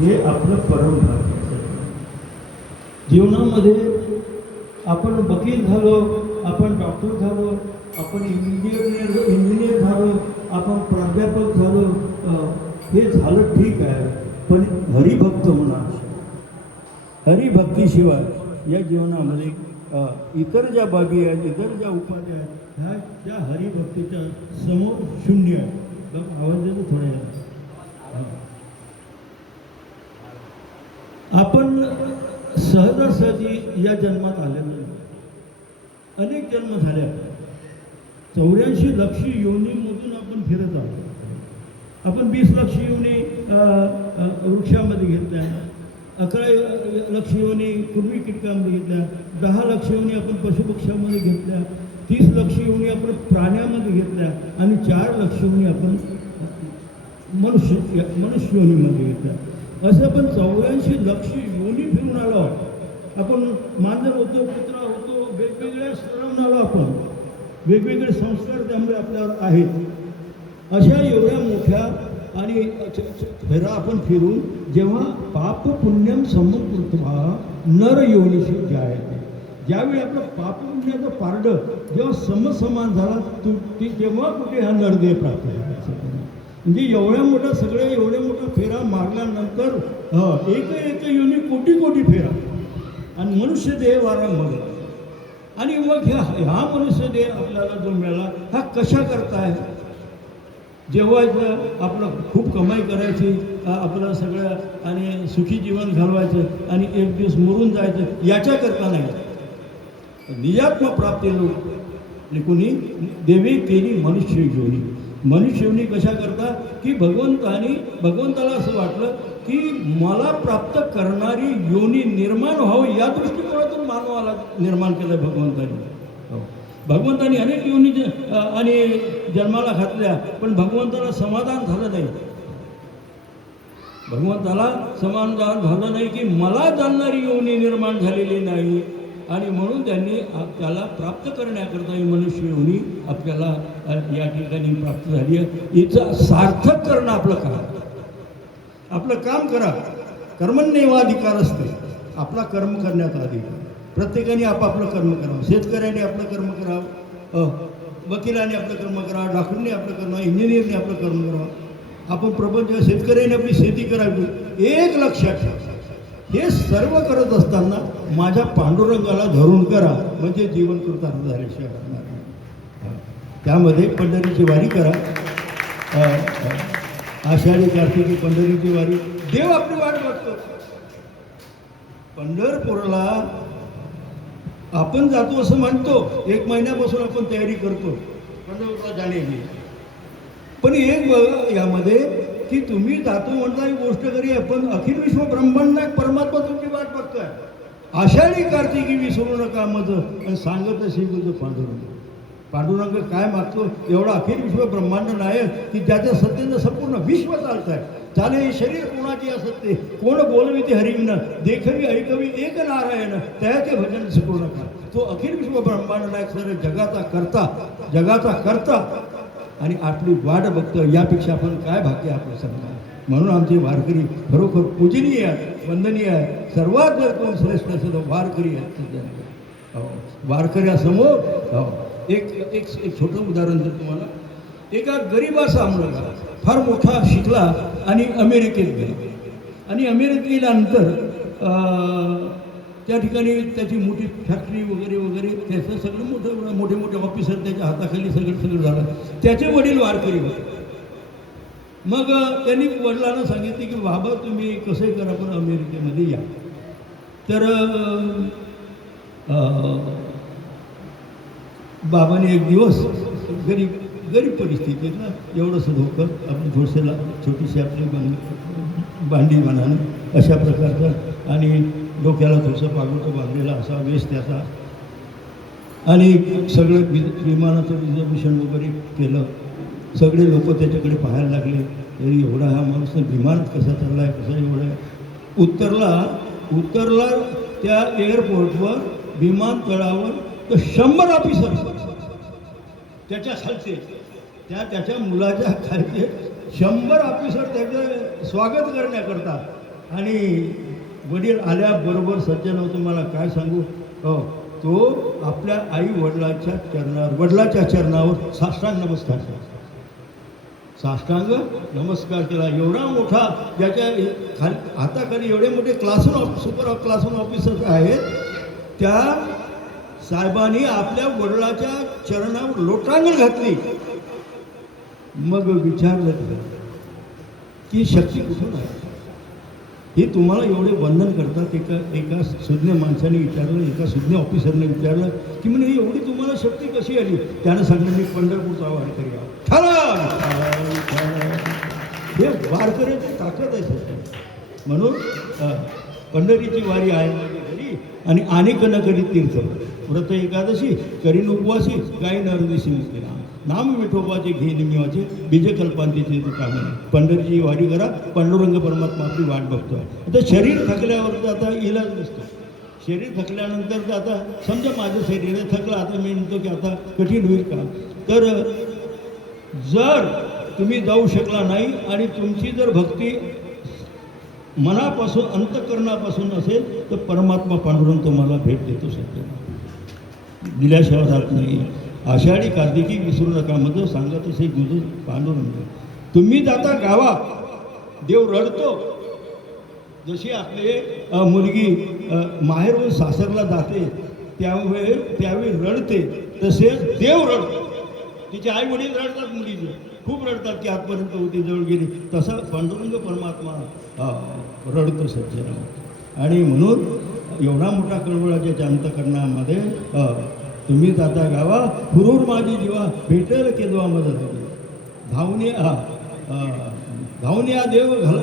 हे आपलं परम भाग्य. जीवनामध्ये आपण वकील झालो, आपण डॉक्टर झालो, आपण इंजिनियर झालो, आपण प्राध्यापक झालो, हे झालं ठीक आहे, पण हरिभक्त होणार. हरिभक्तीशिवाय या जीवनामध्ये इतर ज्या बाबी आहेत, इतर ज्या उपाध्या आहेत, ह्या त्या हरिभक्तीच्या समोर शून्य आहे. आवाज देतो थोड्या. आपण सहजासहजी या जन्मात आलेलो नाही. अनेक जन्म झाले. 84 लक्ष योनीमधून आपण फिरत आहोत. आपण 20 लक्ष योनी वृक्षामध्ये घेतल्या, 11 लक्ष योनी कुर्मी कीटकामध्ये घेतल्या, 10 लक्ष योनी आपण पशुपक्ष्यामध्ये घेतल्या, 30 लक्ष योनी आपण प्राण्यामध्ये घेतल्या आणि 4 लक्ष योनी आपण मनुष्य योनीमध्ये घेतल्या. असं आपण 84 लक्ष योनी फिरून आलो. आपण मांजर होतो, कुत्रा होतो, वेगवेगळ्या स्तरांना आलो. आपण वेगवेगळे संस्कार त्यामुळे आपल्यावर आहेत. अशा एवढ्या मोठ्या आणि फेरा आपण फिरून जेव्हा पाप पुण्यम समकृत्वा नर योनिशी जायते, ज्यावेळी आपलं पाप पुण्याचं पारडं जेव्हा समसमान झाला तेव्हा कुठे हा नरदेह प्राप्त झाला. म्हणजे एवढ्या मोठा एवढ्या मोठा फेरा मारल्यानंतर एक योनी कोटी फेरा आणि मनुष्य देह वारंवार. आणि मग ह्या मनुष्य देह आपल्याला जो मिळाला हा कशा करताय? जेव्हा आपलं खूप कमाई करायची, आपलं सगळं आणि सुखी जीवन घालवायचं आणि एक दिवस मरून जायचं याच्याकरता नाही. निजात्म प्राप्ती लोक कोणी देवी केली मनुष्य योनी. मनुष्य योनी कशा करता की भगवंताला असं वाटलं की मला प्राप्त करणारी योनी निर्माण व्हावी, या दृष्टिकोनातून मानवाला निर्माण केलं भगवंतानी. भगवंतानी अनेक योनी आणि जन्माला घातल्या, पण भगवंताला समाधान झालं नाही. भगवंताला समाधान झालं नाही की मला जाणणारी योनी निर्माण झालेली नाही, आणि म्हणून त्यांनी त्याला प्राप्त करण्याकरता ही मनुष्य योनी आपल्याला या ठिकाणी प्राप्त झाली आहे. हिचं सार्थक करणं आपलं काम. आपलं काम करा. कर्मण्येवाधिकार असते. आपला कर्म करण्याचा अधिकार. प्रत्येकाने आपापलं कर्म करावं. शेतकऱ्याने आपलं कर्म करावं, वकिलाने आपलं कर्म करावं, डॉक्टरने आपलं कर्म, इंजिनियरने आपलं कर्म करावं. आपण प्रपंच शेतकऱ्याने आपली शेती करावी. एक लक्षात ठेवा, हे सर्व करत असताना माझ्या पांडुरंगाला धरून करा, म्हणजे जीवन कृतार्थ झाल्याशिवाय होणार नाही. त्यामध्ये पंढरीची वारी करा. आषाढी कार्तिकी पंढरीची वारी. देव आपली वाट बघतो. पंढरपूरला आपण जातो असं म्हणतो, 1 महिन्यापासून आपण तयारी करतो पंढरपूरला जाण्याची. पण एक बघा यामध्ये की तुम्ही जातो म्हणता ही गोष्ट खरी आहे, पण अखिल विश्व ब्रह्मांड परमात्मा तुमची वाट बघतोय. आषाढी कार्तिकी विसरू नका माझं, आणि सांगत शिकवतो पांडुरंग काय मागतो. एवढा अखिल विश्व ब्रह्मांड नाही की ज्याच्या सत्तेनं संपूर्ण विश्व चालत आहे. चाले हे शरीर कोणाची असते, कोण बोलवी ते हरिविन, देखवी ऐकवी एक नारायण, त्याचे भजन शिकवू नका. तो अखिल विश्व ब्रह्मांड नायक सर जगाचा करता आणि आपली वाट बघतो. यापेक्षा आपण काय भाग्य आपलं सांगा. म्हणून आमचे वारकरी खरोखर पूजनीय आहे, वंदनीय आहे. सर्वात जर कोण श्रेष्ठ असेल तर वारकरी आहेत. वारकऱ्यासमोर एक छोटं उदाहरण देतो तुम्हाला. एका गरीबाचा मुलगा फार मोठा शिकला आणि अमेरिकेत गेला. आणि अमेरिकेत गेल्यानंतर त्या ठिकाणी त्याची मोठी फॅक्टरी वगैरे त्याचं सगळं मोठे ऑफिसर त्याच्या हाताखाली सगळं झालं. त्याचे वडील वारकरी होते. मग त्यांनी वडिलांना सांगितले की बाबा तुम्ही कसं करा पण अमेरिकेमध्ये या. तर बाबाने एक दिवस गरीब परिस्थितीत ना एवढंसं धोकं आपली थोडसेला छोटीशी आपली भांडी म्हणानं अशा प्रकारचं, आणि डोक्याला थोडंसं पागोटं बांधलेला असा वेश त्याचा, आणि सगळं विमानाचं रिझर्वेशन वगैरे केलं. सगळे लोक त्याच्याकडे पाहायला लागले. तरी एवढा हा माणूस विमान कसा चालला आहे, कसं एवढं आहे. उतरला त्या एअरपोर्टवर विमानतळावर तर 100 ऑफिसर त्याच्या खालचे, त्याच्या मुलाच्या खालचे 100 ऑफिसर त्याचं स्वागत करण्याकरता आणि वडील आल्याबरोबर सज्जन होतो. मला काय सांगू, तो आपल्या आई वडिलाच्या चरणावर साष्टांग नमस्कार केला. एवढा मोठा, ज्याच्या खाली हाताखाली एवढे मोठे सुपर क्लासून ऑफिसर्स आहेत, त्या साहेबांनी आपल्या वडिलाच्या चरणावर लोटांगण घातली. मग विचारलं की शक्ती कुठून आहे? हे तुम्हाला एवढे वंदन करतात. एका सुज्ञ माणसाने विचारलं, एका सुज्ञ ऑफिसरने विचारलं की म्हणे एवढी तुम्हाला शक्ती कशी आली? त्यानं सांगितलं मी पंढरपूरचा वारकरी आहे. हे वारकऱ्याची ताकद आहे सध्या. म्हणून पंढरीची वारी आहे माझी घरी आणि अनेक न करी तीर्थ. व्रत एकादशी करीन उपवासी, काही नरदिशी नसते नाम विठोबाचे घे निमिवाचे, बीजकल्पांतीचे कामने. पंढरीची वारी करा, पांडुरंग परमात्मा आपली वाट बघतोय. आता शरीर थकल्यावर तर आता इलाज नसतो. शरीर थकल्यानंतर तर आता समजा माझं शरीर थकलं, आता मी म्हणतो की आता कठीण होईल का? तर जर तुम्ही जाऊ शकला नाही आणि तुमची जर भक्ती मनापासून अंतःकरणापासून असेल तर परमात्मा पांडुरंग तुम्हाला भेट देतो. सध्या दिल्याशिवाय राहत नाही. आषाढी कार्तिकी विसरू नका म्हणजे सांगत असे गुरु पांडुरंग. तुम्ही जाता गावा, देव रडतो. जशी आपले मुलगी माहेरहून सासरला जाते त्यावेळी रडते, तसेच देव रडतो. तिचे आई वडील रडतात, मुलीचे खूप रडतात की आजपर्यंत होती जवळ गेली. तसा पांडुरंग परमात्मा रडतो सज्जन. आणि म्हणून एवढा मोठा कळवळाच्या अंतःकरणामध्ये तुम्ही जाता गावा, हुरूर माझी जीवा भेटेल केव्हा मदत. धावणे देव घाल